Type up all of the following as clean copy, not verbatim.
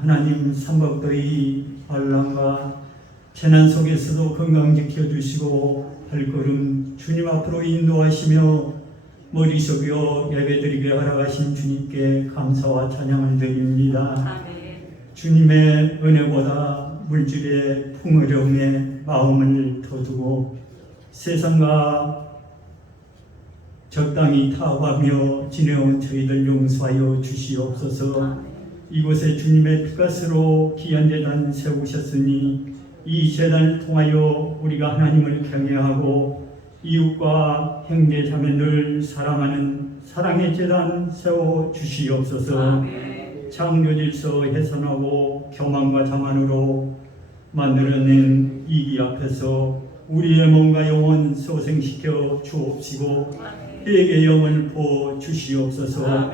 하나님 삼박도의 반란과 재난 속에서도 건강 지켜주시고 발걸음 주님 앞으로 인도하시며 머리 숙여 예배드리게 허락하신 주님께 감사와 찬양을 드립니다. 주님의 은혜보다 물질의 풍요로움에 마음을 더 두고 세상과 적당히 타협하며 지내온 저희들 용서하여 주시옵소서. 이곳에 주님의 피값으로 귀한 제단 세우셨으니 이 제단을 통하여 우리가 하나님을 경외하고 이웃과 형제 자매를 사랑하는 사랑의 제단 세워 주시옵소서. 창조 질서 훼손하고 교만과 자만으로 만들어낸 이기 앞에서 우리의 몸과 영혼 소생시켜 주옵시고 회개의 영을 부어 주시옵소서.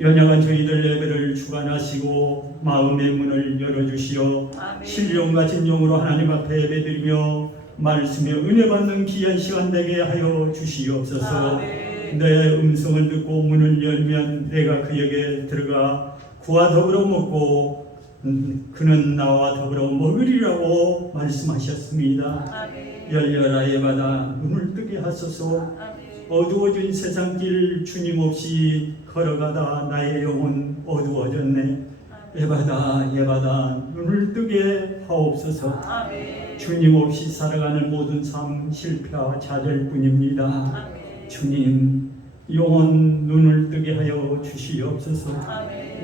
연약한 저희들 예배를 주관하시고 마음의 문을 열어주시어 신령과 진정으로 하나님 앞에 예배드리며 말씀에 은혜 받는 귀한 시간 되게 하여 주시옵소서. 내 음성을 듣고 문을 열면 내가 그에게 들어가 그와 더불어 먹고 그는 나와 더불어 먹으리라고 말씀하셨습니다. 열려라 예바다 눈을 뜨게 하소서. 어두워진 세상길 주님 없이 걸어가다 나의 영혼 어두워졌네. 예바다 예바다 눈을 뜨게 하옵소서. 주님 없이 살아가는 모든 삶 실패와 좌절뿐입니다. 주님 영혼 눈을 뜨게 하여 주시옵소서.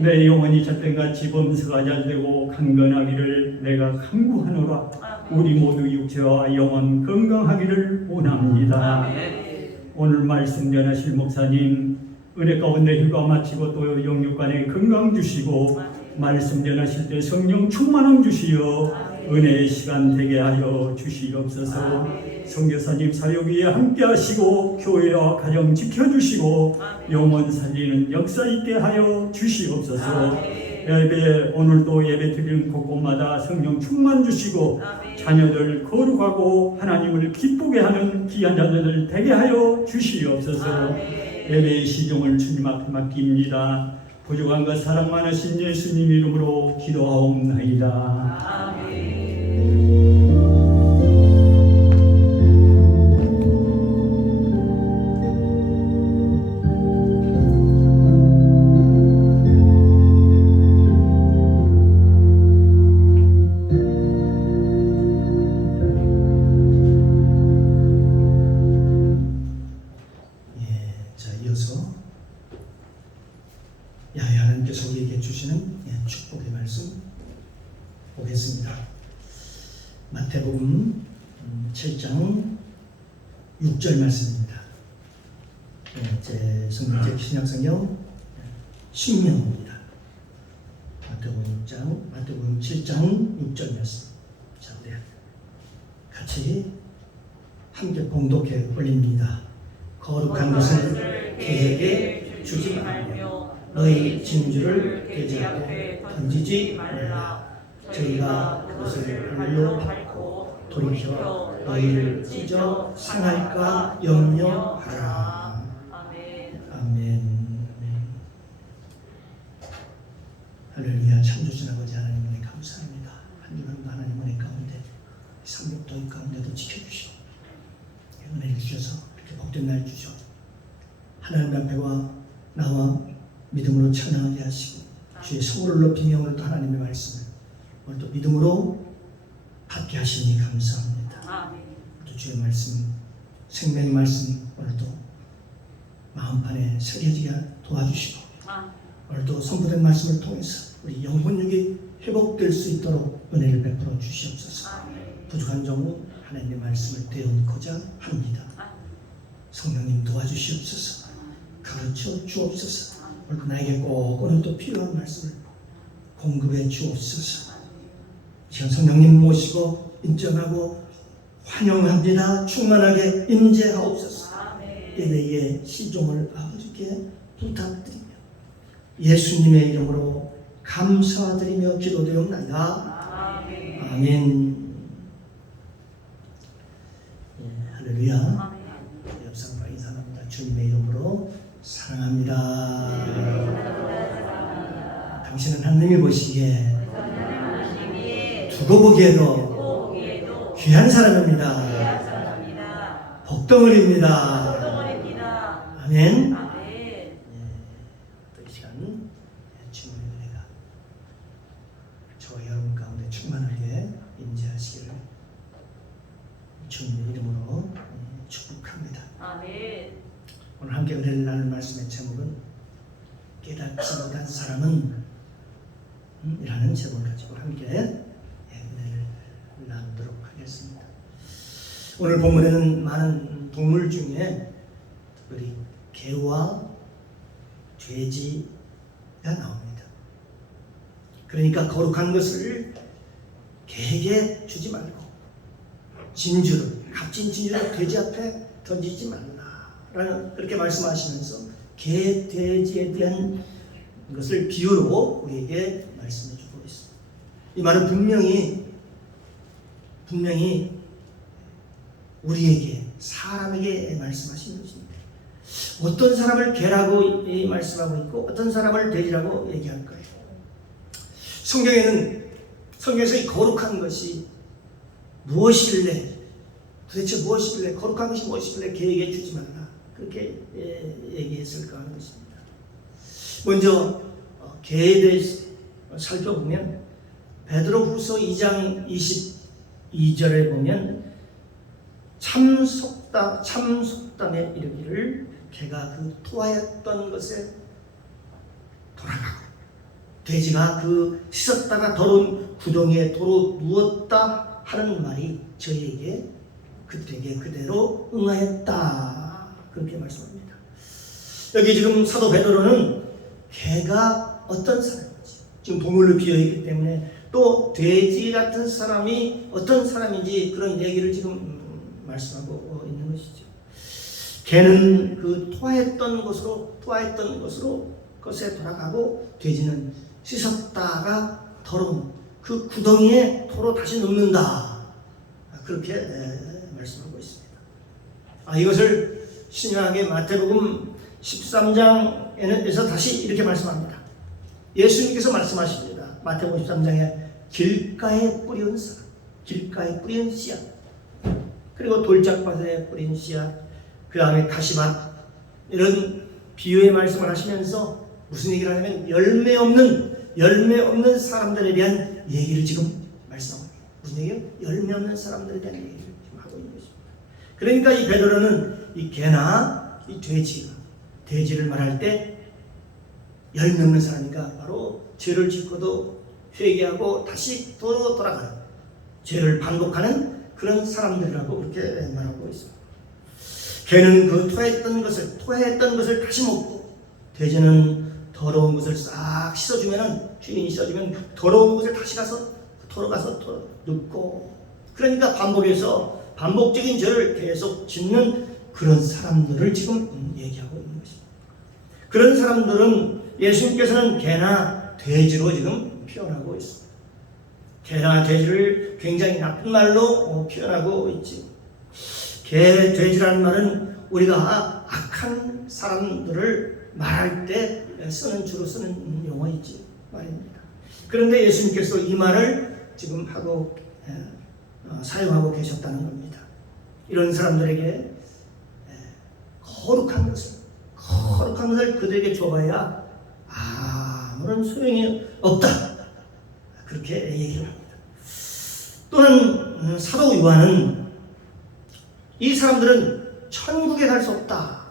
내 영혼이 잣된같이 범사가 잘되고 강건하기를 내가 간구하노라. 우리 모두 육체와 영혼 건강하기를 원합니다. 오늘 말씀 전하실 목사님 은혜 가운데 휴가 마치고 또 영육간에 건강 주시고 말씀 전하실 때 성령 충만함 주시어 은혜의 시간 되게 하여 주시옵소서. 선교사님 사역 위에 함께 하시고 교회와 가정 지켜주시고 영혼 살리는 역사 있게 하여 주시옵소서. 예배 오늘도 예배 드리는 곳곳마다 성령 충만 주시고 자녀들 거룩하고 하나님을 기쁘게 하는 귀한 자녀들 되게 하여 주시옵소서. 예배의 시종을 주님 앞에 맡깁니다. 부족한 것 사랑 많으신 예수님 이름으로 기도하옵나이다. 하나님께서 우리에게 주시는 축복의 말씀 보겠습니다. 마태복음 7장 6절 말씀입니다. 제 성경책 신약성경 신명입니다. 마태복음 7장 6절 말씀. 자, 우리 같이 함께 봉독해 올립니다. 거룩한 것을 개에게 주지 말며 너희 진주를 돼지 앞에 던지지 말라. 저희가 그것을 발로 밟고 돌이켜 너희를 찢어 상할까 염려하라. 아멘. 할렐루야. 참주신 아버지 하나님 은혜 감사합니다. 한 주간도 하나님 은혜 가운데 삼겹도의 가운데도 지켜주시고 은혜를 주셔서 이렇게 복된 날 주셔 하나님 앞에와 나와 믿음으로 찬양하게 하시고 주의 성호를 높이며 오늘도 하나님의 말씀을 오늘도 믿음으로 받게 하시니 감사합니다. 또 주의 말씀 생명의 말씀 오늘도 마음판에 새겨지게 도와주시고 오늘도 선포된 말씀을 통해서 우리 영혼력이 회복될 수 있도록 은혜를 베풀어 주시옵소서. 부족한 점은 하나님의 말씀을 되어놓고자 합니다. 성령님 도와주시옵소서. 가르쳐 주옵소서. 오늘도 나에게 꼭 오늘도 필요한 말씀을 공급해 주옵소서. 지금 성령님 모시고 인정하고 환영합니다. 충만하게 임재하옵소서. 예배의 시종을 아버지께 부탁드리며 예수님의 이름으로 감사드리며 기도드리옵나이다. 아멘. 할렐루야. 옆상과 인사합니다. 주님의 이름으로 사랑합니다. 당신은 하나님이 하나님이 보시기에 두고 보기에도 귀한 사람입니다. 복덩어리입니다. 아멘. 또 이 시간 주님의 은혜가 저와 여러분 가운데 충만하게 임재하시기를 주님의 이름으로 축복합니다. 아멘. 오늘 함께 은혜를 나눌 말씀의 제목은 깨닫지 못한 사람은 이라는 제목을 가지고 함께 은혜를 나누도록 하겠습니다. 오늘 본문에는 많은 동물 중에 특별히 개와 돼지가 나옵니다. 그러니까 거룩한 것을 개에게 주지 말고 진주를, 값진 진주를 돼지 앞에 던지지 말라라는 그렇게 말씀하시면서 개, 돼지에 대한 것을 비유로 우리에게 말씀해 주고 있습니다. 이 말은 분명히 우리에게, 사람에게 말씀하시는 것입니다. 어떤 사람을 개라고 말씀하고 있고 어떤 사람을 돼지라고 얘기할 거예요. 성경에서 이 거룩한 것이 무엇일래? 도대체 무엇일래? 거룩한 것이 무엇일래? 개에게 주지 말라. 그렇게 얘기했을까 하는 것입니다. 먼저 개에 대해서 살펴보면 베드로후서 2장 22절에 보면 참속담에 이르기를 개가 그 토하였던 것에 돌아가고 돼지가 그 씻었다가 더러운 구덩이에 도로 누웠다 하는 말이 저희에게 그들에게 그대로 응하였다. 그렇게 말씀합니다. 여기 지금 사도 베드로는 개가 어떤 사람인지, 지금 동물로 비어있기 때문에 또 돼지 같은 사람이 어떤 사람인지 그런 얘기를 지금 말씀하고 있는 것이죠. 개는 그 토하였던 것에 돌아가고 돼지는 씻었다가 더러운 그 구덩이에 도로 다시 눕는다. 그렇게 말씀하고 있습니다. 이것을 신약의 마태복음 13장에서 다시 이렇게 말씀합니다. 예수님께서 말씀하십니다. 마태복음 13장에 길가에 뿌린 사람, 길가에 뿌린 씨앗, 그리고 돌짝밭에 뿌린 씨앗, 그 다음에 가시밭, 이런 비유의 말씀을 하시면서 무슨 얘기를 하냐면 열매 없는 사람들에 대한 얘기를 지금 말씀하고 있습니다. 무슨 얘기예요? 열매 없는 사람들에 대한 얘기를 지금 하고 있는 것입니다. 그러니까 이 베드로는 이 개나 이 돼지를 말할 때 열매 없는 사람이니까 바로 죄를 짓고도 회개하고 다시 돌아가는, 죄를 반복하는 그런 사람들이라고 그렇게 말하고 있습니다. 개는 그 토했던 것을 다시 먹고, 돼지는 더러운 것을 싹 주인이 씻어주면 더러운 것을 다시 돌아가서 눕고, 그러니까 반복적인 죄를 계속 짓는 그런 사람들을 지금 얘기하고 있는 것입니다. 그런 사람들은 예수님께서는 개나 돼지로 지금 표현하고 있습니다. 개나 돼지를 굉장히 나쁜 말로 표현하고 있지. 개, 돼지라는 말은 우리가 악한 사람들을 말할 때 주로 쓰는 용어이지 말입니다. 그런데 예수님께서 이 말을 지금 사용하고 계셨다는 겁니다. 이런 사람들에게 거룩한 것을 그들에게 줘봐야 아무런 소용이 없다. 그렇게 얘기를 합니다. 또한 사도 요한은 이 사람들은 천국에 갈 수 없다.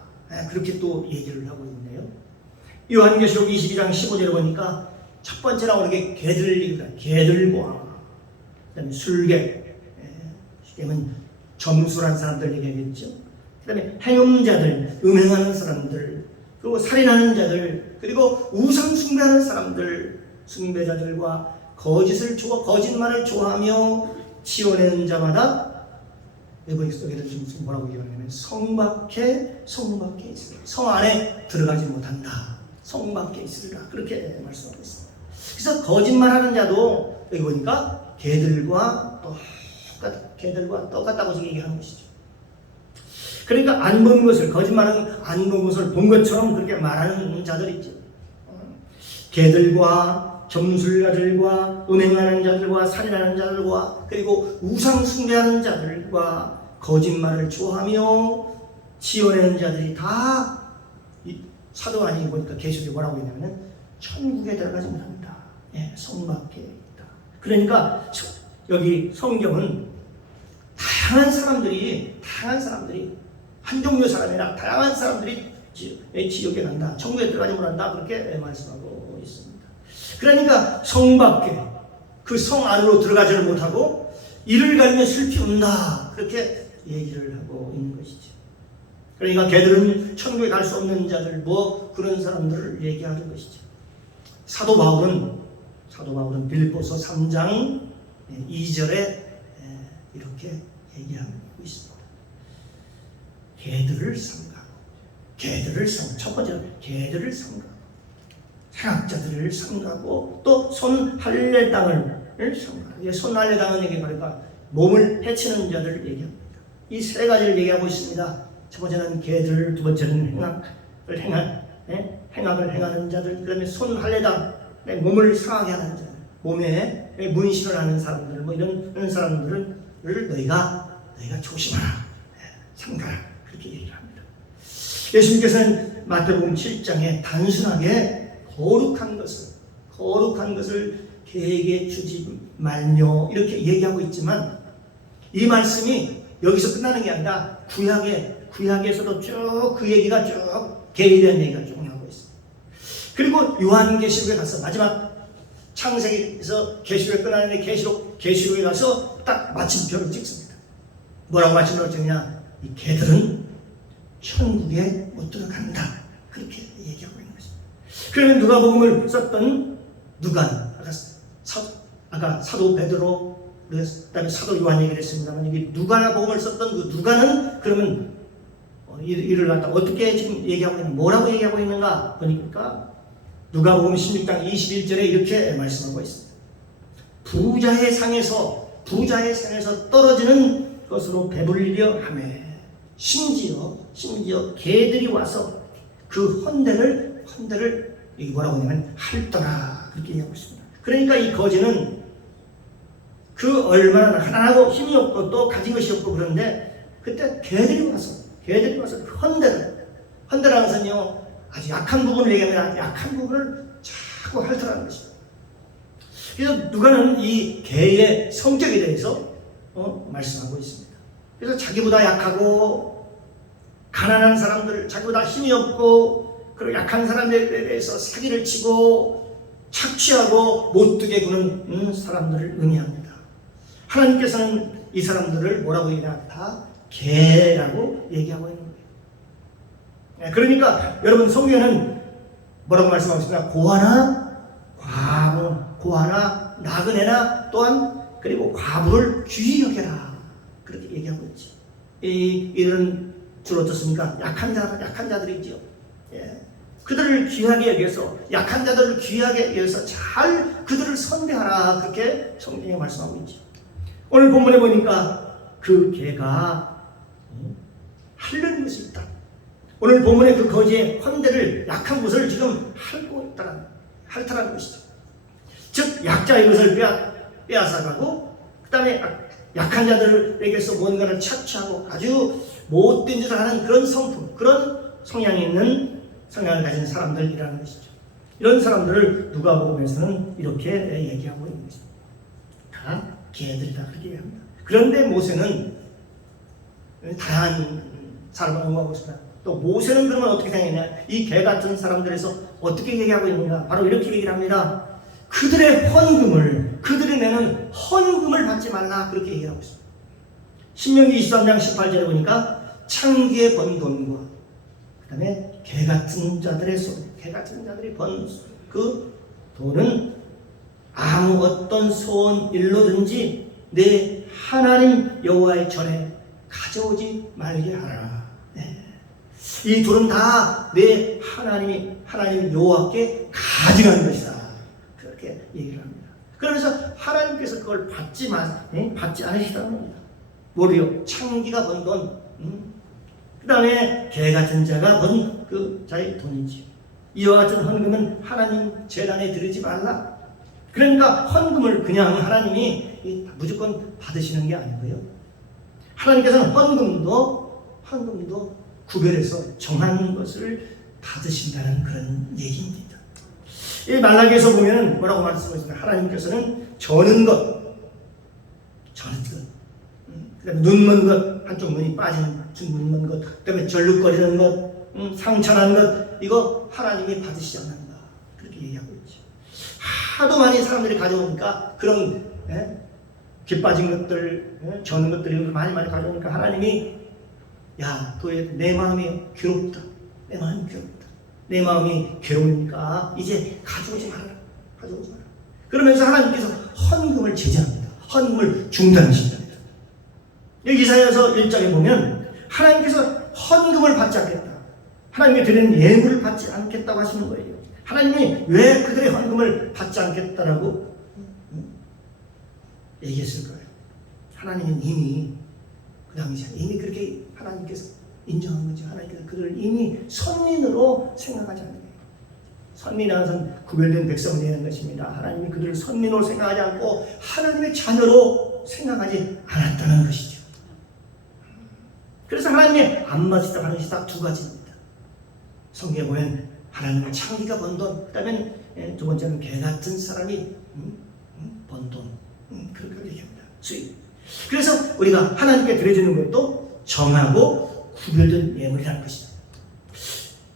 그렇게 또 얘기를 하고 있네요. 요한계시록 22장 15절에 보니까 첫 번째 나오는 게 개들과 그다음에 술객, 쉽게는 점술한 사람들 얘기하겠죠. 그다음에 행음자들, 음행하는 사람들, 그리고 살인하는 자들, 그리고 우상 숭배하는 사람들, 숭배자들과 거짓말을 좋아하며 지어내는 자마다 여기 속에는 지금 뭐라고 얘기하냐면 성 밖에 있으리라. 성 안에 들어가지 못한다. 성 밖에 있으리라. 그렇게 말씀하고 있습니다. 그래서 거짓말하는 자도 여기 보니까 개들과 똑같다고 지금 얘기하는 것이죠. 그러니까 안 본 것을, 거짓말은 안 본 것을 본 것처럼 그렇게 말하는 자들 있죠. 개들과 점술가들과 음행하는 자들과 살인하는 자들과 그리고 우상 숭배하는 자들과 거짓말을 좋아하며 지어내는 자들이 다 이 사도행전에 보니까 계시록에 뭐라고 있냐면 천국에 들어가지 못합니다. 예, 성 밖에 있다. 그러니까 여기 성경은 다양한 사람들이 한 종류의 사람이 아니라 다양한 사람들이 지옥에 간다, 천국에 들어가지 못한다, 그렇게 말씀하고 있습니다. 그러니까 성 밖에, 그 성 안으로 들어가지를 못하고 이를 가리며 슬피 운다, 그렇게 얘기를 하고 있는 것이죠. 그러니까 걔들은 천국에 갈 수 없는 자들, 뭐 그런 사람들을 얘기하는 것이죠. 사도 바울은 빌립보서 3장 2절에 이렇게 얘기하고 있습니다. 걔들을 삼가고, 첫 번째는 걔들을 삼가고, 사학자들을 삼가고, 또 손할례당을 삼가고. 손할례당은 얘기 그러니까 몸을 해치는 자들을 얘기합니다. 이 세 가지를 얘기하고 있습니다. 첫 번째는 걔들, 두 번째는 행악을 행하는 자들, 그 다음에 손할례당, 몸을 상하게 하는 자들, 몸에 문신을 하는 사람들, 뭐 이런 사람들을 너희가 조심하라, 삼가라, 그렇게 얘기를 합니다. 예수님께서는 마태복음 7장에 단순하게 거룩한 것을 개에게 주지 말며 이렇게 얘기하고 있지만, 이 말씀이 여기서 끝나는 게 아니라 구약에서도 쭉 그 얘기가 쭉 개에 대한 얘기가 쭉 나오고 있습니다. 그리고 요한계시록에 가서 마지막 창세기에서 계시록에 끝나는데 계시록에 가서 딱 마침표를 찍습니다. 뭐라고 마침표를 찍느냐? 이 개들은 천국에 못 들어간다, 그렇게 얘기하고 있는 것입니다. 그러면 누가복음을 썼던 누간, 아까 사도 베드로, 그다음에 사도 요한 얘기를 했습니다만, 이게 누가복음을 썼던 그 누가는 그러면 이를 갖다 어떻게 지금 얘기하고 있는, 뭐라고 얘기하고 있는가 보니까 누가복음 16장 21절에 이렇게 말씀하고 있습니다. 부자의 상에서 떨어지는 것으로 배불리려 하매, 심지어 개들이 와서 그 헌대를 여기 뭐라고 하냐면 핥더라, 그렇게 얘기하고 있습니다. 그러니까 이 거지는 그 얼마나 가난하고 힘이 없고 또 가진 것이 없고, 그런데 그때 개들이 와서 헌대라는 것은요, 아주 약한 부분을 얘기하면 약한 부분을 자꾸 핥더라는 것입니다. 그래서 누가는 이 개의 성격에 대해서 말씀하고 있습니다. 그래서 자기보다 약하고 가난한 사람들, 자기보다 힘이 없고 그리고 약한 사람들에 대해서 사기를 치고 착취하고 못되게 구는 사람들을 의미합니다. 하나님께서는 이 사람들을 뭐라고 얘기하나? 다 개라고 얘기하고 있는 거예요. 그러니까 여러분, 성경에는 뭐라고 말씀하고 있습니까? 고아나 나그네나 또한 그리고 과부를 귀히 여겨라, 그렇게 얘기하고 있죠. 이들은 주로 어떻습니까? 약한 자들이죠. 그들을 귀하게 여겨서, 약한 자들을 귀하게 여겨서 잘 그들을 선대하라, 그렇게 성경에 말씀하고 있죠. 오늘 본문에 보니까 그 개가 핥는 것이 있다. 오늘 본문에 그 거지의 헌대를, 약한 것을 지금 핥더라는 것이죠. 즉 약자의 것을 빼앗아가고, 그 다음에 약한 자들에게서 뭔가를 착취하고 아주 못된 짓을 하는 그런 성품, 그런 성향을 가진 사람들이라는 것이죠. 이런 사람들을 누가복음에서는 이렇게 얘기하고 있는 것입니다. 다 개들이다, 그렇게 얘기합니다. 그런데 모세는 다양한 사람을 응하고 있습니다. 또 모세는 그러면 어떻게 생각했냐? 이 개 같은 사람들에서 어떻게 얘기하고 있는가? 바로 이렇게 얘기를 합니다. 그들의 그들이 내는 헌금을 받지 말라, 그렇게 얘기하고 있습니다. 신명기 23장 18절에 보니까 창기에 번 돈과 그 다음에 개 같은 자들이 번 그 돈은 아무 어떤 소원 일로든지 내 하나님 여호와의 전에 가져오지 말게 하라. 이 돈은 다 내 하나님 여호와께 가져가는 것이다, 그렇게 얘기를 합니다. 그러면서 하나님께서 그걸 받지 않으시다는 겁니다. 뭐래요? 창기가 번 돈, 그 다음에 개 같은 자가 번 그 자의 돈이지. 이와 같은 헌금은 하나님 제단에 드리지 말라. 그러니까 헌금을 그냥 하나님이 무조건 받으시는 게 아니고요. 하나님께서는 헌금도 구별해서 정한 것을 받으신다는 그런 얘기입니다. 이 말라기에서 보면 뭐라고 말씀하십니까? 하나님께서는 저는 것, 그다음에 눈먼 것, 한쪽 눈이 빠지는 눈먼 것, 그다음에 절룩거리는 것, 상처난 것, 이거 하나님이 받으시지 않는다. 그렇게 얘기하고 있죠. 하도 많이 사람들이 가져오니까 그런 깃 빠진 것들, 저는 것들이 많이 가져오니까 하나님이 야, 도대체 내 마음이 괴롭다. 내 마음이 괴롭다. 내 마음이 괴로우니까 이제 가져오지 말아라. 그러면서 하나님께서 헌금을 제재합니다. 헌금을 중단하신답니다. 여기 이사야서 1장에 보면 하나님께서 헌금을 받지 않겠다. 하나님이 드리는 예물을 받지 않겠다고 하시는 거예요. 하나님이 왜 그들의 헌금을 받지 않겠다라고 얘기했을 거예요. 하나님은 이미 그 당시에 이미 그렇게 하나님께서 인정한 거죠. 하나님께서 그들을 이미 선민으로 생각하지 않는 거예요. 선민이라는 것은 구별된 백성이 되는 것입니다. 하나님이 그들을 선민으로 생각하지 않고 하나님의 자녀로 생각하지 않았다는 것이죠. 그래서 하나님의 안 받으시다 하는 것이 딱 두 가지입니다. 성경에 보면 하나님을 창기가 번 돈, 그 다음에 두 번째는 개 같은 사람이 번 돈, 그렇게 얘기합니다. 수익. 그래서 우리가 하나님께 드려주는 것도 정하고 구별된 예물이라는 것입니다.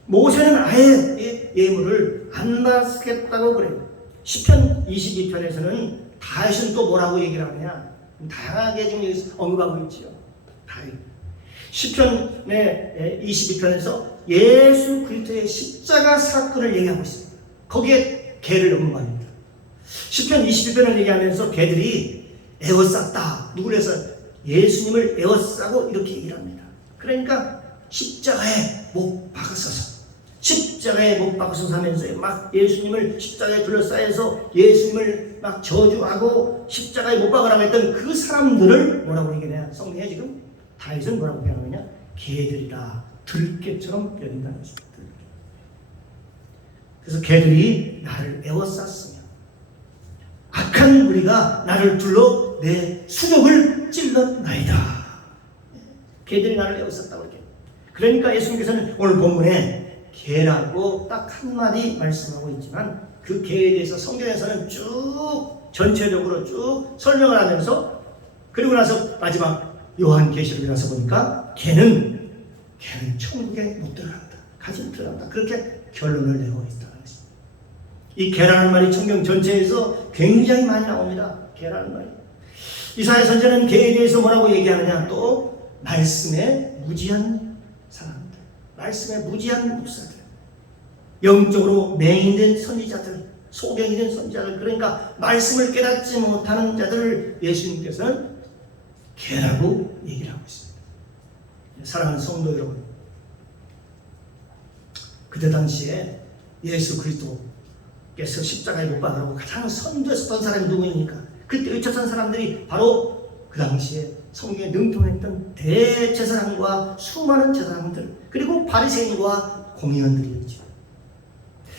모세는 아예 예물을 안 받겠다고 그래요. 시편 22편에서는 다윗은 또 뭐라고 얘기를 하느냐, 다양하게 지금 여기서 언급하고 있지요. 다윗. 시편의 22편에서 예수 그리스도의 십자가 사건을 얘기하고 있습니다. 거기에 개를 언급합니다. 시편 22편을 얘기하면서 개들이 에워쌌다. 누구를 해서 예수님을 에워싸고 이렇게 얘기를 합니다. 그러니까 십자가에 못 박았어서, 십자가에 못 박아서 하면서 막 예수님을 십자가에 둘러싸여서 예수님을 막 저주하고 십자가에 못 박으라고 했던 그 사람들을 뭐라고 얘기하냐, 성경에 지금 다윗은 뭐라고 표현하느냐, 개들이라, 들개처럼 여긴다는 것입니다. 그래서 개들이 나를 에워쌌으며 악한 무리가 나를 둘러 내 수족을 찔렀나이다. 개들이 나를 에워쌌다고 이렇게. 그러니까 예수님께서는 오늘 본문에 개라고 딱 한마디 말씀하고 있지만 그 개에 대해서 성경에서는 쭉 전체적으로 쭉 설명을 하면서, 그리고 나서 마지막 요한계시록에 가서 보니까 개는 천국에 못 들어간다, 가지 못 들어간다, 그렇게 결론을 내고 있다는 것입니다. 이 개라는 말이 성경 전체에서 굉장히 많이 나옵니다. 개라는 말이. 이사야 선지자는 개에 대해서 뭐라고 얘기하느냐, 또 말씀에 무지한 사람들, 말씀에 무지한 목사들, 영적으로 맹인된 선지자들, 소경이 된 선지자들, 그러니까 말씀을 깨닫지 못하는 자들을 예수님께서는 개라고 얘기를 하고 있습니다. 사랑하는 성도 여러분, 그때 당시에 예수 그리스도께서 십자가에 못 박으라고 가장 선두했던 사람이 누구입니까? 그때 외쳤던 사람들이 바로 그 당시에 성경에 능통했던 대제사장과 수많은 제사장들, 그리고 바리새인과 공의원들이었죠.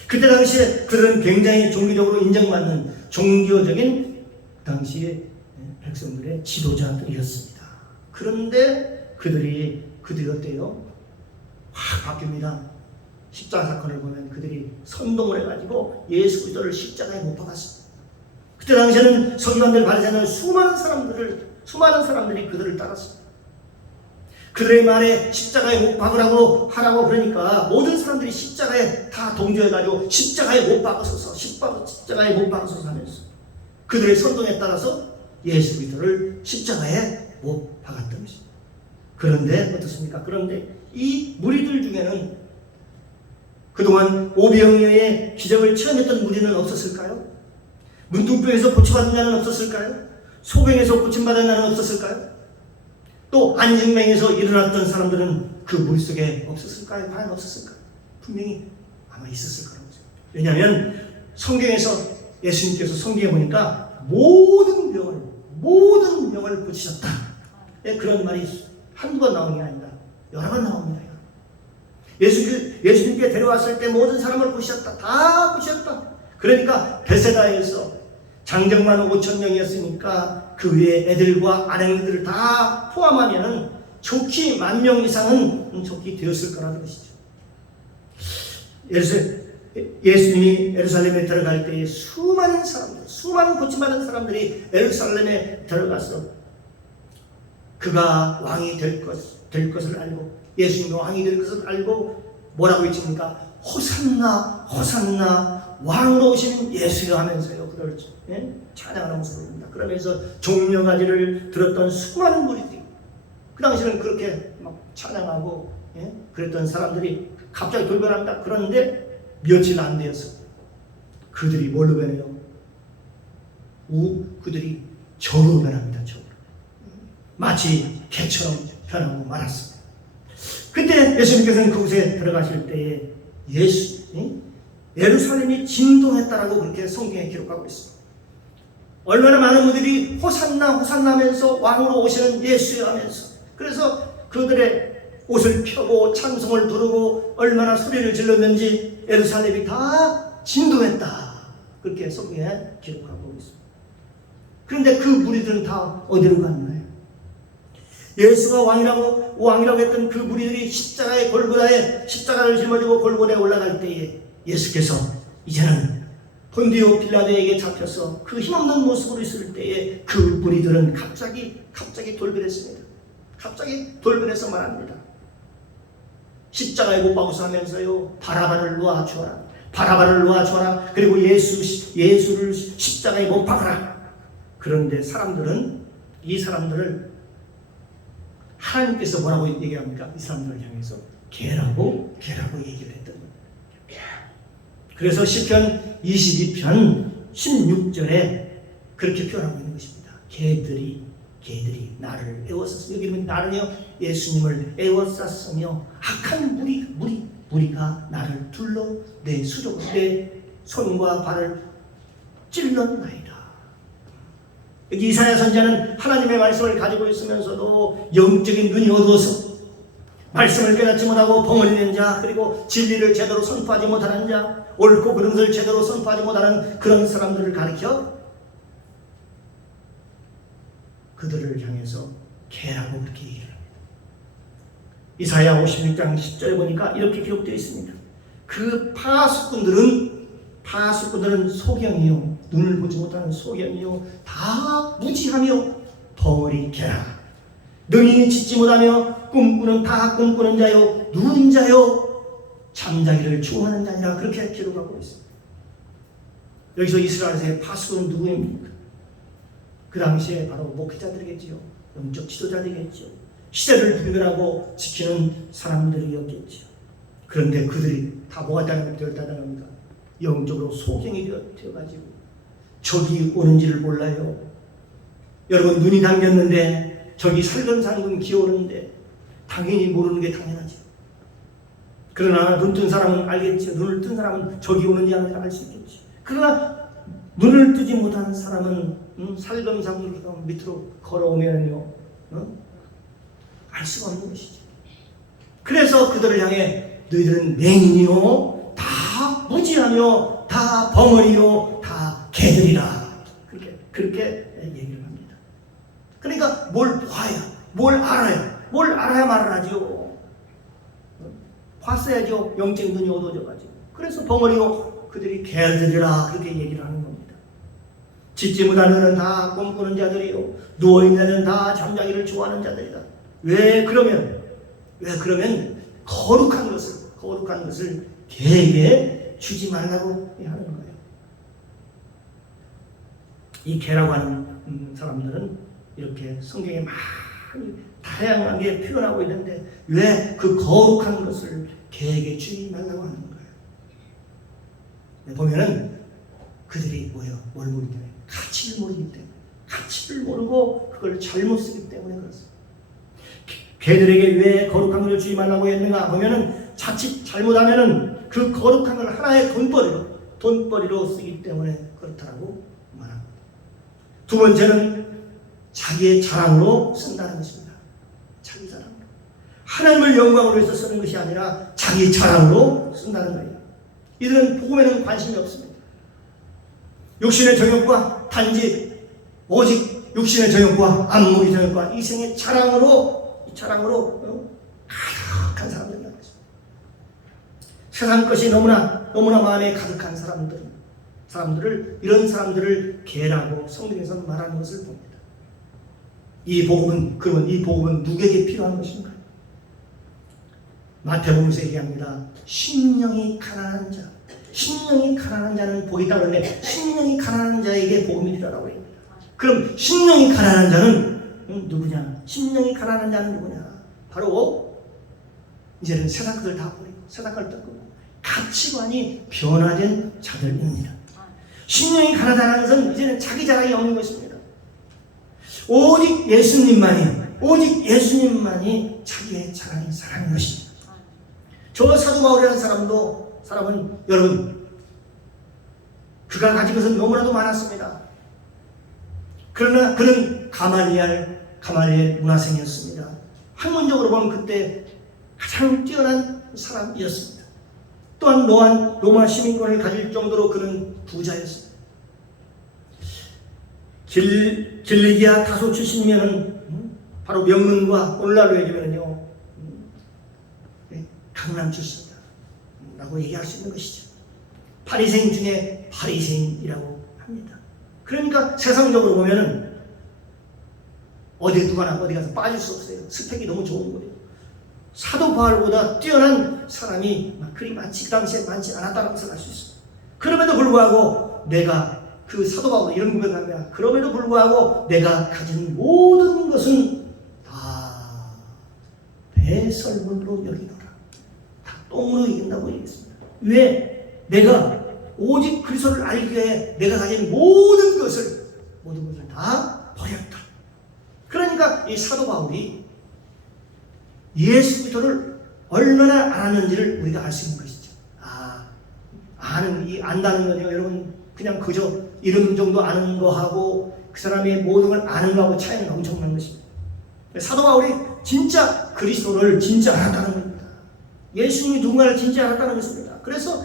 그때 당시에 그들은 굉장히 종교적으로 인정받는 종교적인 그 당시에 백성들의 지도자들이었습니다. 그런데 그들이 어때요? 확 바뀝니다. 십자가 사건을 보면 그들이 선동을 해가지고 예수 그리스도를 십자가에 못 박았습니다. 그때 당시에는 서기관들, 바리새인들 수많은 사람들이 그들을 따랐습니다. 그들의 말에 십자가에 못 박으라고 하라고 그러니까 모든 사람들이 십자가에 다 동조해가지고 십자가에 못 박아서서 십자가에 못 박아서서 하면서 그들의 선동에 따라서 예수 그리스도를 십자가에 못 박았던 것입니다. 그런데 어떻습니까? 그런데 이 무리들 중에는 그동안 오병이어의 기적을 체험했던 무리는 없었을까요? 문둥병에서 고쳐받은 자는 없었을까요? 소경에서 고침받은 자는 없었을까요? 또 안진뱅에서 일어났던 사람들은 그 무리 속에 없었을까요? 과연 없었을까요? 분명히 아마 있었을 거라고 생각합니다. 왜냐하면 성경에서 예수님께서 성경에 보니까 모든 병을 고치셨다. 그런 말이 한두 번 나오는 게 아니라 여러 번 나옵니다. 예수님께 데려왔을 때 모든 사람을 고치셨다. 다 고치셨다. 그러니까 베세다에서 장정만 5,000명이었으니까 그 외에 애들과 아내들을 다 포함하면은 좋기 10,000명 이상은 좋게 되었을 거라는 것이죠. 예수님이 예루살렘에 들어갈 때에 수많은 사람들, 수많은 고침받은 사람들이 예루살렘에 들어가서 그가 왕이 될 것을 알고, 예수님이 왕이 될 것을 알고 뭐라고 외칩니까? 호산나 호산나 왕으로 오신 예수여 하면서요 그를 찬양하는 모습입니다. 그러면서 종려가지를 들었던 수많은 무리들이, 그 당시에는 그렇게 막 찬양하고 그랬던 사람들이 갑자기 돌변합니다. 그런데 며칠 안 되어서 그들이 뭘로 변해요? 그들이 저로 변합니다. 저로. 마치 개처럼 변하고 말았습니다. 그때 예수님께서는 그곳에 들어가실 때에 예루살렘이 진동했다라고 그렇게 성경에 기록하고 있습니다. 얼마나 많은 분들이 호산나 호산나 하면서 왕으로 오시는 예수여 하면서, 그래서 그들의 옷을 펴고 찬송을 부르고 얼마나 소리를 질렀는지 예루살렘이 다 진동했다, 그렇게 성경에 기록하고 있습니다. 그런데 그 무리들은 다 어디로 갔나요? 예수가 왕이라고 했던 그 무리들이 골고다에 십자가를 짊어지고 골고다에 올라갈 때에 예수께서 이제는 본디오 빌라도에게 잡혀서 그 힘없는 모습으로 있을 때에 그 무리들은 갑자기 돌변했습니다. 갑자기 돌변해서 말합니다. 십자가에 못 박아서 하면서요, 바라바를 놓아주어라, 바라바를 놓아주어라. 그리고 예수를 십자가에 못 박아라. 그런데 이 사람들을 하나님께서 뭐라고 얘기합니까? 이 사람들을 향해서 개라고 얘기를 했던 겁니다. 그래서 시편 22편 16절에 그렇게 표현하고 있는 것입니다. 개들이 나를 애워쌌으며, 여기 보면 나를요, 예수님을 애워쌌으며 악한 무리가 나를 둘러 내 수족을, 내 손과 발을 찔렀나이다. 여기 이사야 선지자는 하나님의 말씀을 가지고 있으면서도 영적인 눈이 어두워서 말씀을 깨닫지 못하고 벙어리는 자, 그리고 진리를 제대로 선포하지 못하는 자, 옳고 그른 것을 제대로 선포하지 못하는 그런 사람들을 가리켜 그들을 향해서 개라고 그렇게 얘기를 합니다. 이사야 56장 10절에 보니까 이렇게 기록되어 있습니다. 그 파수꾼들은 소경이요, 눈을 보지 못하는 소경이요, 다 무지하며 벙어리 개라. 능히 짓지 못하며 꿈꾸는 자요, 누운 자요, 잠자기를 추구하는 자니라, 그렇게 기록하고 있습니다. 여기서 이스라엘의 파수꾼은 누구입니까? 그 당시에 바로 목회자들이겠지요. 영적 지도자들이겠지요. 시대를 분별하고 지키는 사람들이었겠지요. 그런데 그들이 다 뭐가 되었다는 겁니까? 영적으로 소경이 되어가지고 적이 오는지를 몰라요. 여러분, 눈이 담겼는데 적이 살금살금 기어오는데 당연히 모르는 게 당연하죠. 그러나 눈 뜬 사람은 알겠죠. 눈을 뜬 사람은 적이 오는지 안 오는지 알 수 있겠죠. 그러나 눈을 뜨지 못하는 사람은 살금살금 밑으로 걸어오면요, 알 수가 없는 것이죠. 그래서 그들을 향해 너희들은 맹인이요, 다 무지하며 다 벙어리요, 다 개들이라, 그렇게 얘기를 합니다. 그러니까 뭘 봐야, 뭘 알아야 말을 하죠. 봤어야죠. 영적 눈이 어두워져가지고. 그래서 벙어리요, 그들이 개들이라, 그렇게 얘기를 하는 겁니다. 짓지 못하는 자는 다 꿈꾸는 자들이요, 누워있는 자는 다 잠자기를 좋아하는 자들이다. 왜 그러면 거룩한 것을 개에게 주지 말라고 하는 거예요. 이 개라고 하는 사람들은 이렇게 성경에 많이 다양하게 표현하고 있는데 왜 그 거룩한 것을 개에게 주지 말라고 하는 거예요? 보면은 그들이 뭘 모르기 때문에, 가치를 모르기 때문에, 가치를 모르고 그걸 잘못 쓰기 때문에 그렇습니다. 개들에게 왜 거룩한 것을 주지 말라고 했는가 보면은 자칫 잘못하면은 그 거룩한 걸 하나의 돈벌이로 쓰기 때문에 그렇다고 말합니다. 두 번째는 자기의 자랑으로 쓴다는 것입니다. 자기 자랑으로. 하나님을 영광으로 위해서 쓰는 것이 아니라 자기 자랑으로 쓴다는 거예요. 이들은 복음에는 관심이 없습니다. 육신의 정욕과 단지 오직 육신의 정욕과 안목의 정욕과 이 생의 자랑으로 가득한 사람들이라는 거죠. 세상 것이 너무나 마음에 가득한 이런 사람들을 개라고 성경에서는 말하는 것을 봅니다. 그러면 이 복음은 누구에게 필요한 것인가? 마태복음에서 얘기합니다. 심령이 가난한 자는 복이 있다고 하는데 심령이 가난한 자에게 복음이 필요하다고 합니다. 그럼 심령이 가난한 자는 누구냐? 심령이 가난한 자는 누구냐? 바로 이제는 세상 것을 다 버리고 세상 것을 뜯고 가치관이 변화된 자들입니다. 심령이 가난하다는 것은 이제는 자기 자랑이 없는 것입니다. 오직 예수님만이 자기의 자랑이 사랑인 것입니다. 저 사도 바울이라는 사람은 여러분 그가 가진 것은 너무나도 많았습니다. 그러나 그는 가말리엘 문화생이었습니다. 학문적으로 보면 그때 가장 뛰어난 사람이었습니다. 또한 로마 시민권을 가질 정도로 그는 부자였습니다. 길리기아 다소 출신이면은 바로 명문과 오늘날로 얘기하면요 강남 출신이라고 얘기할 수 있는 것이죠. 바리새인 중에 바리새인이라고 합니다. 그러니까 세상적으로 보면은 어디 가서 빠질 수 없어요. 스펙이 너무 좋은 거예요. 사도 바울보다 뛰어난 사람이 그리 그 당시에 많지 않았다는 것을 알 수 있습니다. 그럼에도 불구하고 내가 그 사도 바울 이런 고백을 합니다. 그럼에도 불구하고 내가 가진 모든 것은 다 배설물로 여기노라. 다 똥으로 이긴다고 얘기했습니다. 왜? 내가 오직 그리스도를 알기 위해 내가 가진 모든 것을 다 버렸다. 그러니까 이 사도 바울이 예수 그리스도를 얼마나 알았는지를 우리가 알 수 있는 것이죠. 안다는 거요. 여러분 그냥 그저 이름 정도 아는 거하고 그 사람의 모든 걸 아는 거하고 차이는 엄청난 것입니다. 사도 바울이 진짜 그리스도를 진짜 알았다는 겁니다. 예수님이 누군가를 진짜 알았다는 것입니다. 그래서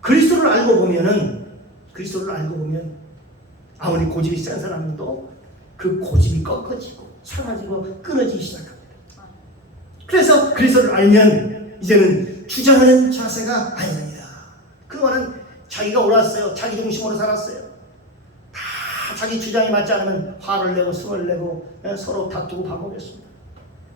그리스도를 알고 보면 아무리 고집이 센 사람도 그 고집이 꺾어지고 사라지고 끊어지기 시작합니다. 그래서 그리스도를 알면 이제는 주장하는 자세가 아닙니다. 그동안은 자기가 옳았어요. 자기 중심으로 살았어요. 다 자기 주장에 맞지 않으면 화를 내고 승을 내고 서로 다투고 밥 먹였습니다.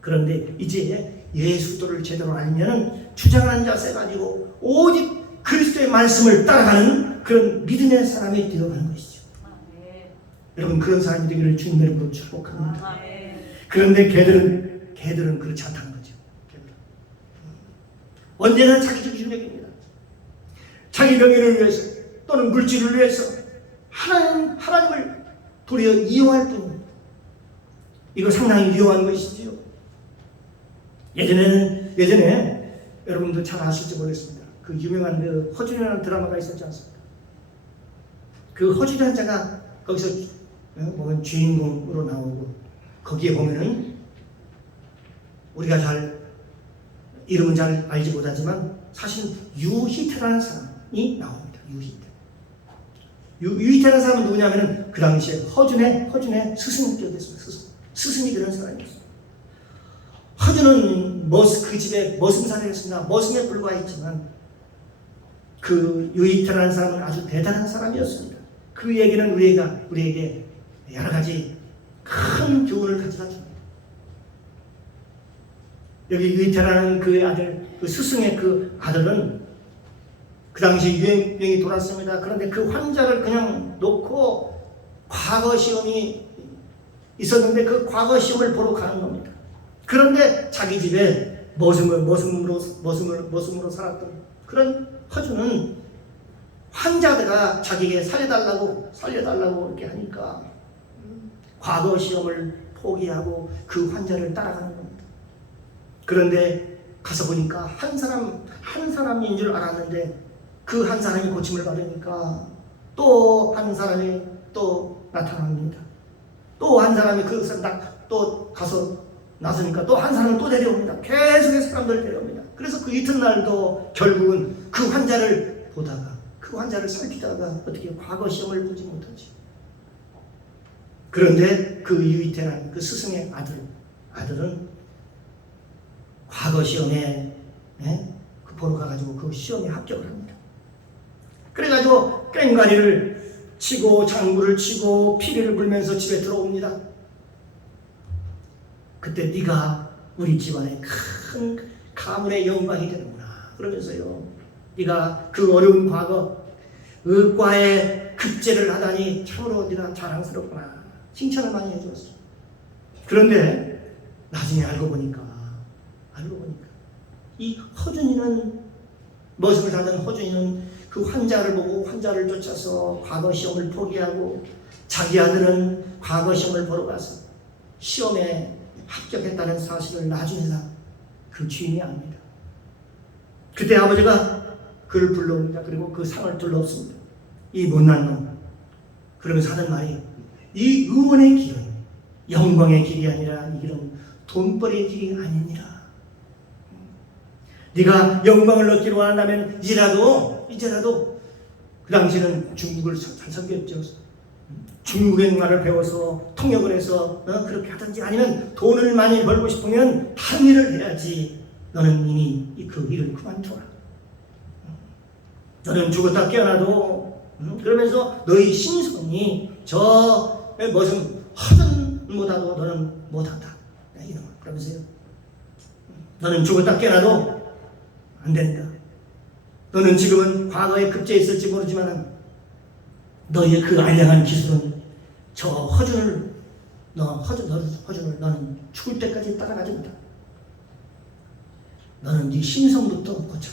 그런데 이제 예수도를 제대로 알면 주장하는 자세 가지고 오직 그리스도의 말씀을 따라가는 그런 믿음의 사람이 되어가는 것이죠. 여러분 그런 사람이 되기를 주님의 이름으로 축복합니다. 그런데 걔들은 그렇지 않다는 거죠. 언제나 자기 중심적입니다. 자기 명예를 위해서 또는 물질을 위해서 하나님을 도리어 이용할 뿐입니다. 이거 상당히 위험한 것이지요. 예전에 여러분도 잘 아실지 모르겠습니다. 그 유명한 그 허준이라는 드라마가 있었지 않습니까? 그 허준이라는 자가 거기서 주인공으로 나오고 거기에 보면은 우리가 이름은 잘 알지 못하지만 사실 유희태라는 사람이 나옵니다. 유희태라는 사람은 누구냐면은 그 당시에 허준의 스승이 되었습니다. 스승이 되는 사람이었습니다. 허준은 그 집에 머슴살이었습니다. 머슴에 불과했지만 그 유희태라는 사람은 아주 대단한 사람이었습니다. 그 얘기는 우리에게 여러 가지 큰 교훈을 가져다 줍니다. 여기 유희태라는 그 아들, 그 스승의 그 아들은 그 당시 유행병이 돌았습니다. 그런데 그 환자를 그냥 놓고 과거 시험이 있었는데 그 과거 시험을 보러 가는 겁니다. 그런데 자기 집에 머슴으로 살았던 그런 허준은 환자들가 자기에게 살려달라고 이렇게 하니까 과거 시험을 포기하고 그 환자를 따라가는 겁니다. 그런데 가서 보니까 한 사람인 줄 알았는데 그 한 사람이 고침을 받으니까 또 한 사람이 또 나타납니다. 또 한 사람이 또 가서 나서니까 또 한 사람은 또 데려옵니다. 계속해서 사람들을 데려옵니다. 그래서 그 이튿날도 결국은 그 환자를 보다가 그 그 환자를 살피다가 어떻게 과거 시험을 보지 못하지. 그런데 그 유이태라는 그 스승의 아들은 과거 시험에 그 보러 가가지고 그 시험에 합격을 합니다. 그래가지고 꽹과리를 치고 장구를 치고 피리를 불면서 집에 들어옵니다. 그때 네가 우리 집안의 큰 가문의 영광이 되는구나. 그러면서요, 네가 그 어려운 과거 의과에 급제를 하다니 참으로 네가 자랑스럽구나. 칭찬을 많이 해주었어. 그런데 나중에 알고 보니까 이 허준이는, 머슴을 하던 허준이는 그 환자를 보고 환자를 쫓아서 과거 시험을 포기하고, 자기 아들은 과거 시험을 보러 가서 시험에 합격했다는 사실을 나중에나 그 주인이 압니다. 그때 아버지가 그를 불러옵니다. 그리고 그 상을 둘러엎습니다. 이 못난 놈. 그러면서 하는 말이, 이 의원의 길은 영광의 길이 아니라 이 길은 돈벌이의 길이 아니니라. 네가 영광을 얻기로 원한다면 이제라도 그 당시에는 중국을 잘 섬겼죠. 중국의 말을 배워서 통역을 해서 그렇게 하든지, 아니면 돈을 많이 벌고 싶으면 다른 일을 해야지. 너는 이미 그 일을 그만둬라. 너는 죽었다 깨어나도 그러면서 너희 신성이 저 무슨 허준보다도 너는 못한다. 이놈아. 그러면서요, 너는 죽었다 깨어나도 안 된다. 너는 지금은 과거에 급제했을지 모르지만 너의 그 알량한 기술은 저 허준을 너는 죽을 때까지 따라가지 못한다. 너는 네 심성부터 고쳐.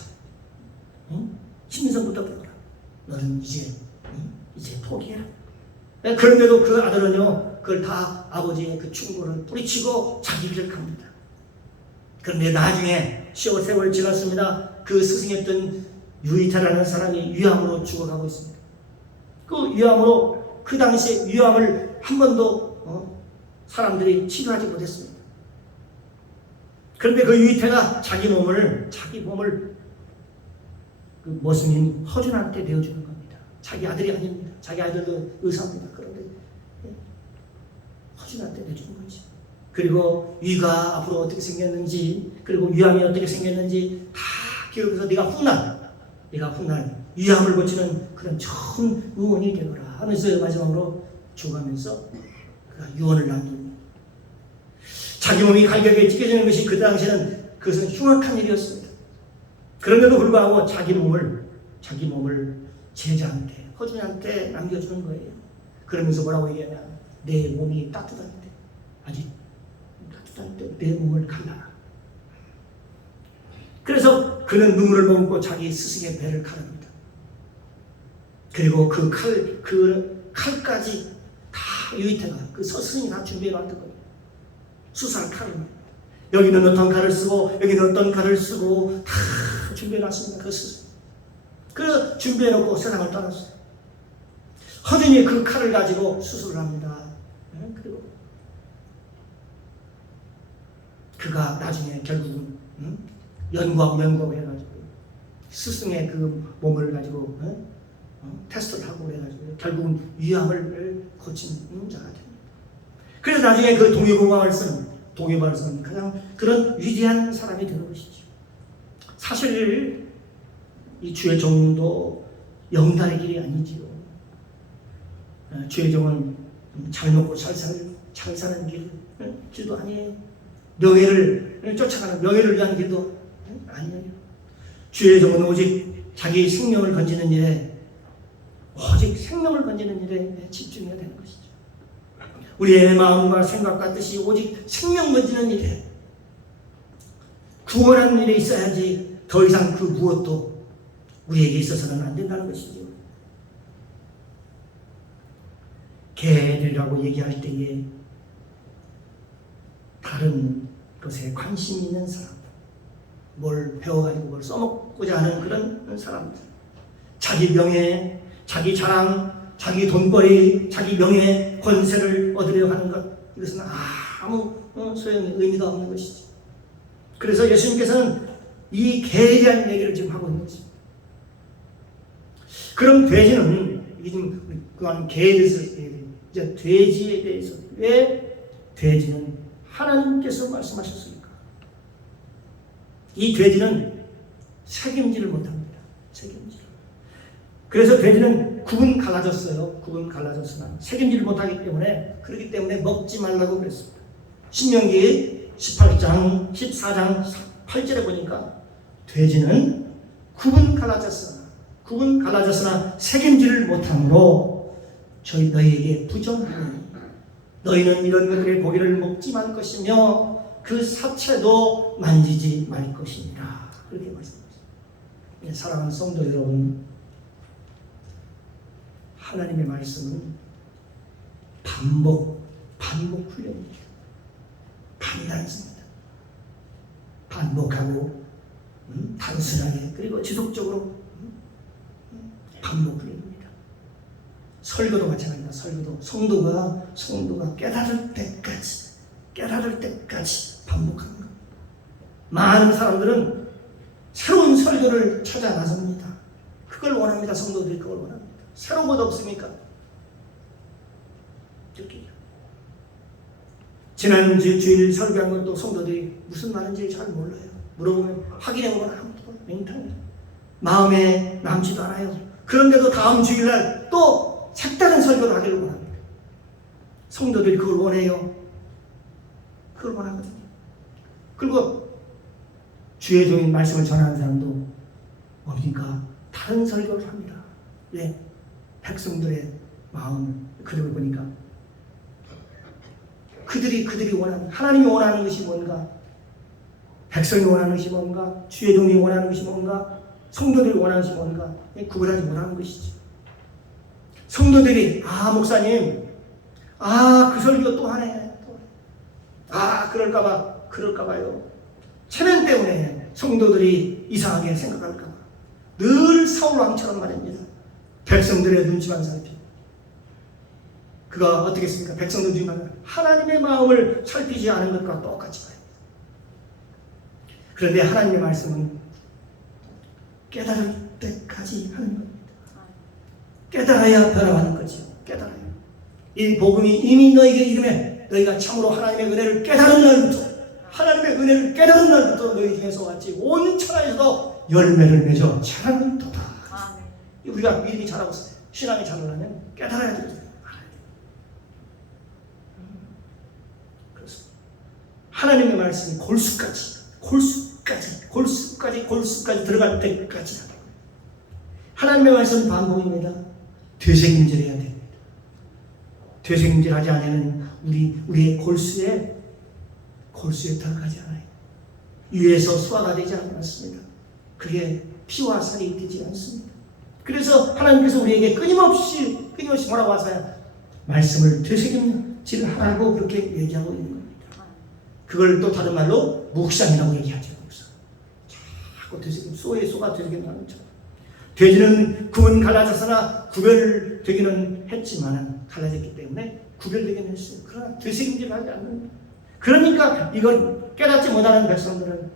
심성부터 배워라. 너는 이제 포기해라. 그런데도 그 아들은요, 그걸 다 아버지의 그 충고를 뿌리치고 자기 길을 갑니다. 그런데 나중에 세월 지났습니다. 그 스승이었던 유이태라는 사람이 위암으로 죽어가고 있습니다. 그 위암으로, 그 당시에 위암을 한 번도 사람들이 치료하지 못했습니다. 그런데 그 유이태가 자기 몸을 그 머슴인 허준한테 내어주는 겁니다. 자기 아들이 아닙니다. 자기 아들도 의사입니다. 그런데 허준한테 내주는 거지. 그리고 위가 앞으로 어떻게 생겼는지, 그리고 위암이 어떻게 생겼는지 다 기록해서 네가 훗날 위암을 고치는 그런 좋은 의원이 되거라 하면서 마지막으로 죽어가면서 그가 유언을 남깁니다. 자기 몸이 갈격에 찢겨지는 것이 그 당시에는 그것은 흉악한 일이었습니다. 그런데도 불구하고 자기 몸을 제자한테, 허준한테 남겨주는 거예요. 그러면서 뭐라고 얘기하냐, 내 몸이 따뜻한데, 아직 따뜻한데 내 몸을 갈라라. 그래서 그는 눈물을 머금고 자기 스승의 배를 가릅니다. 그리고 그 칼까지 다 유이태가, 그 스승이 다 준비해 놨던 거예요. 수살 칼입니다. 여기는 어떤 칼을 쓰고 여기는 어떤 칼을 쓰고 다 준비해 놨습니다. 그 스승. 그 준비해 놓고 세상을 떠났어요. 허준이 그 칼을 가지고 수술을 합니다. 그리고 그가 나중에 결국은 연구하고 해가지고 스승의 그 몸을 가지고 테스트를 하고 해가지고 결국은 위암을 고친 자가 됩니다. 그래서 나중에 그 동의보감을 쓰는 가장 그런 위대한 사람이 되는 것이죠. 사실 이 주의 종도 영달의 길이 아니지요. 주의 종은 잘 먹고 잘 사는 길도 아니에요. 명예를 쫓아가는, 명예를 위한 길도 아니에요. 주의 종은 오직 자기 생명을 건지는 일에 집중해야 되는 것이죠. 우리의 마음과 생각과 뜻이 오직 생명 건지는 일에, 구원하는 일에 있어야지 더 이상 그 무엇도 우리에게 있어서는 안 된다는 것이죠. 개들이라고 얘기할 때에 다른 것에 관심이 있는 사람, 뭘 배워가지고 뭘 써먹고자 하는 그런 사람들, 자기 명예, 자기 자랑, 자기 돈벌이, 자기 명예, 권세를 얻으려 하는 것, 이것은 아무 소용이, 의미가 없는 것이지. 그래서 예수님께서는 이 개에 대한 얘기를 지금 하고 있는 것입니다. 그럼 돼지는 이게 지금 그동안 개에 대해서 이제 돼지에 대해서 왜 돼지는 하나님께서 말씀하셨습니까? 이 돼지는 책임지를 못합니다. 책임질. 그래서 돼지는 구분 갈라졌어요. 구분 갈라졌으나 책임지를 못하기 때문에 그렇기 때문에 먹지 말라고 그랬습니다. 신명기 18장 14장 8절에 보니까 돼지는 구분 갈라졌으나 책임지를 못함으로 저희 너희에게 부정하니 너희는 이런 것들의 고기를 먹지 말 것이며 그 사체도 만지지 말 것이니라. 그렇게 말씀하셨습니다. 사랑하는 성도 여러분, 하나님의 말씀은 반복 훈련입니다. 단단습니다. 반복하고 단순하게 그리고 지속적으로 반복 훈련입니다. 설교도 마찬가지입니다. 설교도 성도가 깨달을 때까지 반복하는 겁니다. 많은 사람들은 새로운 설교를 찾아 나섭니다. 그걸 원합니다. 성도들이 그걸 원합니다. 새로운 것 없습니까? 지난 주일 설교한 것도 성도들이 무슨 말인지 잘 몰라요. 물어보면 확인해보면 아무것도 맹탕이에요. 마음에 남지도 않아요. 그런데도 다음 주일날 또 색다른 설교를 하기를 원합니다. 성도들이 그걸 원해요. 그걸 원하거든요. 그리고 주의 종인 말씀을 전하는 사람도 뭡니까? 다른 설교를 합니다. 왜? 백성들의 마음을 그대로 보니까 그들이 원하는, 하나님이 원하는 것이 뭔가, 백성이 원하는 것이 뭔가, 주의 종이 원하는 것이 뭔가, 성도들이 원하는 것이 뭔가 구분하지 못하는 것이지. 성도들이 목사님 그 설교 또 하네. 그럴까봐요. 체면 때문에 성도들이 이상하게 생각할까봐 늘 사울왕처럼 말입니다. 백성들의 눈치만 살피고 그가 어떻겠습니까? 백성들 중에 하나님의 마음을 살피지 않은 것과 똑같이 말입니다. 그런데 하나님의 말씀은 깨달을 때까지 하는 겁니다. 깨달아야 변화하는 거죠. 깨달아요. 이 복음이 이미 너에게 이름에 너희가 참으로 하나님의 은혜를 깨달은 날부터 너희 중에서 왔지 온 천하에서도 열매를 맺어 자라는도다. 우리가 믿음이 자라고 신앙이 자라려면 깨달아야 되거든요. 그래서 하나님의 말씀이 골수까지 들어갈 때까지 하나님의 말씀 반복입니다. 되새김질해야 됩니다. 되새김질하지 않으면 우리의 골수에 들어가지 않아요. 위에서 수화가 되지 않았습니다. 그게 피와 살이 되지 않습니다. 그래서 하나님께서 우리에게 끊임없이 뭐라고 하세요? 말씀을 되새김질하라고 그렇게 얘기하고 있는 겁니다. 그걸 또 다른 말로 묵상이라고 얘기하죠. 묵상. 자꾸 소가 되새김하는 것처럼. 돼지는 구분 갈라졌으나 구별되기는 했지만 갈라졌기 때문에 구별되기는 했어요. 그러나 되새김질하지 않는. 그러니까 이걸 깨닫지 못하는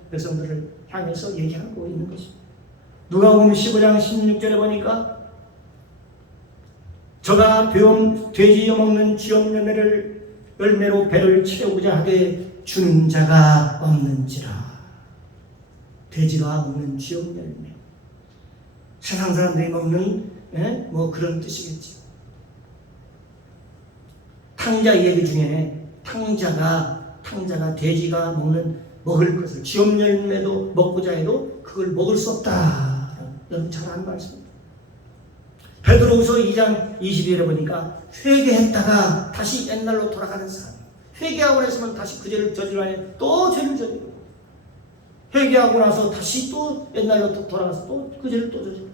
백성들을 향해서 얘기하고 있는 것입니다. 누가복음 15장 16절에 보니까 저가 돼지 먹는 쥐업 열매로 배를 채우고자 하되 주는 자가 없는지라. 돼지가 먹는 쥐업 열매. 세상 사람들이 먹는 그런 뜻이겠죠. 탕자 얘기 중에 탕자가 돼지가 먹을 것을 쥐업 열매도 먹고자 해도 그걸 먹을 수 없다. 여러분 잘 아는 말씀입니다. 베드로후서 2장 22절에 보니까 회개했다가 다시 옛날로 돌아가는 사람. 회개하고 나서는 다시 그 죄를 저지르니 또 죄를 저지르고 회개하고 나서 다시 또 옛날로 돌아가서 또 그 죄를 또 저지르고.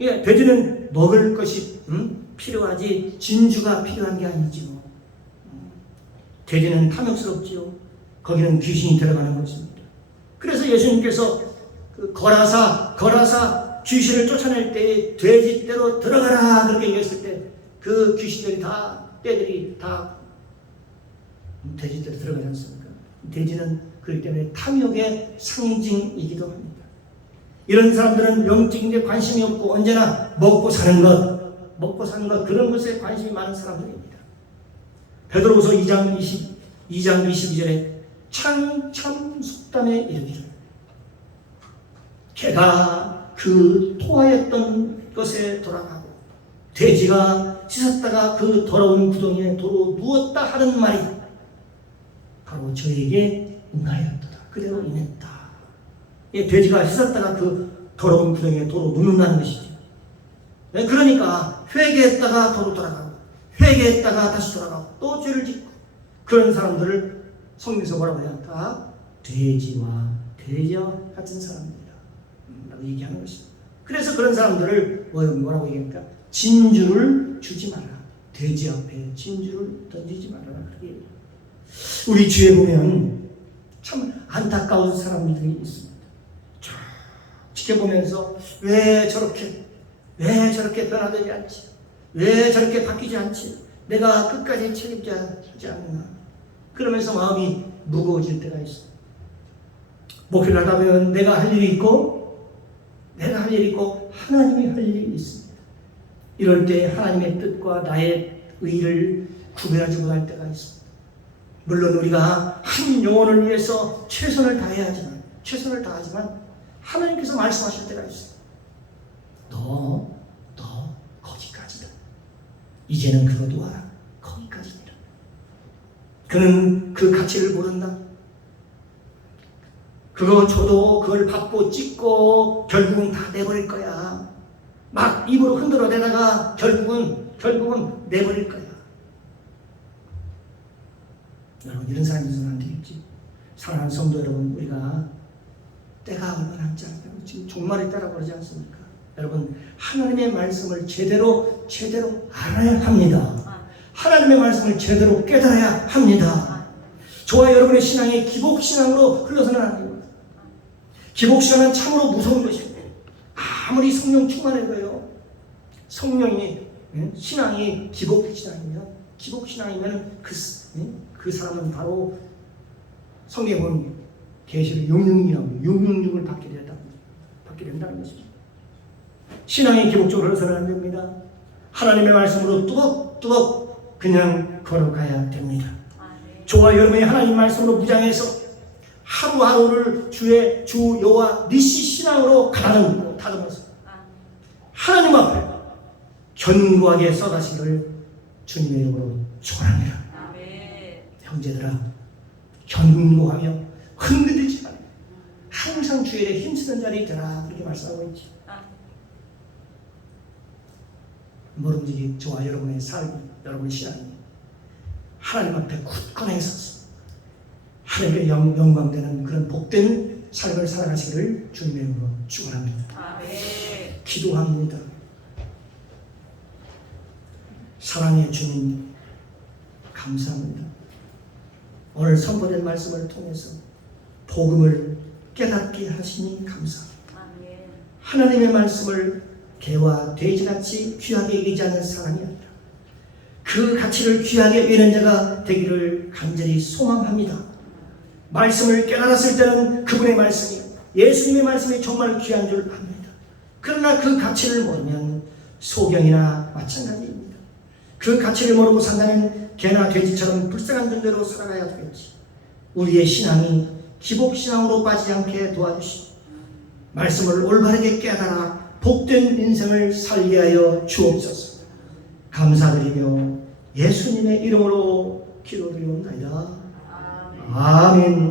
예, 돼지는 먹을 것이 필요하지 진주가 필요한 게 아니지요. 돼지는 탐욕스럽지요. 거기는 귀신이 들어가는 것입니다. 그래서 예수님께서 그 거라사 귀신을 쫓아낼 때에 돼지떼로 들어가라 그렇게 얘기했을 때 그 귀신들이 떼들이 다 돼지떼로 들어가지 않습니까? 돼지는 그렇기 때문에 탐욕의 상징이기도 합니다. 이런 사람들은 영적인 데 관심이 없고 언제나 먹고 사는 것 그런 것에 관심이 많은 사람들입니다. 베드로후서 2장 22절에 창참 속담에 이르기를 개가 그 토하였던 것에 돌아가고 돼지가 씻었다가 그 더러운 구덩이에 도로 누웠다 하는 말이 바로 저에게 응하였도다. 그대로 인했다. 돼지가 씻었다가 그 더러운 구덩이에 도로 눕는다는 것이죠. 그러니까 회개했다가 도로 돌아가고 회개했다가 다시 돌아가고 또 죄를 짓고 그런 사람들을 성경에서 뭐라고 해야 다 돼지와 같은 사람입니다. 라고 얘기하는 것입니다. 그래서 그런 사람들을 뭐라고 얘기합니까? 진주를 주지 마라. 돼지 앞에 진주를 던지지 마라. 그렇게 우리 주위에 보면 참 안타까운 사람들이 있습니다. 쭉 지켜보면서 왜 저렇게 변화되지 않지? 왜 저렇게 바뀌지 않지? 내가 끝까지 책임져야 하지 않나? 그러면서 마음이 무거워질 때가 있어. 목표를 하다 보면 내가 할 일이 있고 하나님이 할 일이 있습니다. 이럴 때 하나님의 뜻과 나의 의를 구별하지 못할 때가 있습니다. 물론 우리가 한 영혼을 위해서 최선을 다하지만 하나님께서 말씀하실 때가 있어요. 너 거기까지다. 이제는 그거 놓아라. 거기까지다. 그는 그 가치를 모른다. 그거 줘도 그걸 받고 찍고 결국은 다 내버릴 거야. 막 입으로 흔들어대다가 결국은 내버릴 거야. 여러분 이런 사람이 있어서는 안 되겠지. 사랑하는 성도 여러분, 우리가 때가 얼마 남지 않아요. 지금 종말의 때라고 그러지 않습니까? 여러분 하나님의 말씀을 제대로 알아야 합니다. 하나님의 말씀을 제대로 깨달아야 합니다. 저와 여러분의 신앙이 기복신앙으로 흘러서는 안 됩니다. 기복신앙은 참으로 무서운 것입니다. 아무리 성령 충만해도요, 성령이 신앙이 기복신앙이면 그 사람은 바로 성경에 보면 계시록 666을 받게 된다는 것입니다. 신앙이 기복적으로 흘러서는 안 됩니다. 하나님의 말씀으로 뚜벅뚜벅 그냥 걸어가야 됩니다. 저와 여러분이 하나님 말씀으로 무장해서 하루하루를 주 여호와 니시 신앙으로 다듬어서 하나님 앞에 견고하게 써가시기를 주님의 이름으로 축원합니다. 형제들아, 견고하며 흔들리지 말고 항상 주의 일에 힘쓰는 자리에 있더라. 그렇게 말씀하고 있지. 모름지기 저와 여러분의 삶, 여러분의 신앙이 하나님 앞에 굳건하게 서서 하나님의 영광되는 그런 복된 삶을 살아가시기를 주님의 이름으로 축원합니다. 기도합니다. 사랑의 주님 감사합니다. 오늘 선포된 말씀을 통해서 복음을 깨닫게 하시니 감사합니다. 하나님의 말씀을 개와 돼지같이 귀하게 여기지 않는 사람이 아니라 그 가치를 귀하게 여기는 자가 되기를 간절히 소망합니다. 말씀을 깨달았을 때는 그분의 말씀이, 예수님의 말씀이 정말 귀한 줄 압니다. 그러나 그 가치를 모르면 소경이나 마찬가지입니다. 그 가치를 모르고 산다면 개나 돼지처럼 불쌍한 존재로 살아가야 되겠지. 우리의 신앙이 기복신앙으로 빠지지 않게 도와주시고 말씀을 올바르게 깨달아 복된 인생을 살게 하여 주옵소서. 감사드리며 예수님의 이름으로 기도드리옵나이다. 아멘.